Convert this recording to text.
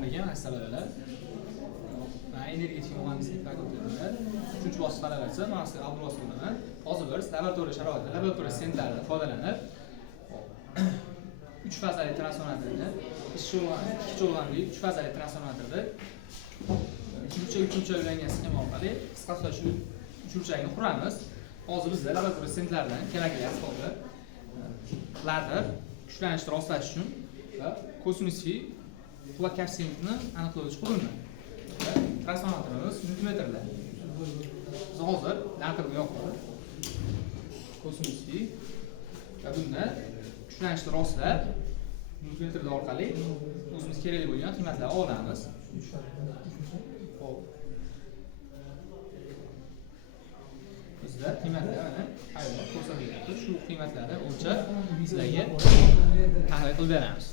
o'rniga masalalar. Energetik muhandislik fakultetida 3-bosqichlar esa men sizga Abduroz qilaman. Hozir biz laboratoriya sharoitida, laboratoriya stendlaridan foydalanib 3 fazali transformatorni, ikki cho'g'lanli 3 fazali transformatorni 3 ulangan sxema orqali qisqasi shu 3 burchakni quramiz. Hozir bizda laboratoriya stendlaridan kerakli asboblar, ladder, kuchlanishni rostlash uchun va kosmik quvvat koeffitsiyentini aniqlovchi qurilma. Transformatorimiz multimetrlar. Biz hozir ladderni yoqib, kosmik va bunda kuchlanishni rostlab, multimetrlar orqali o'zimiz kerakli bo'lgan qiymatlarni olamiz. Bizda qiymatlar mana hayvon ko'rsatyapti. Shu qiymatlarni o'lchab sizlarga tahlil qilib beramiz.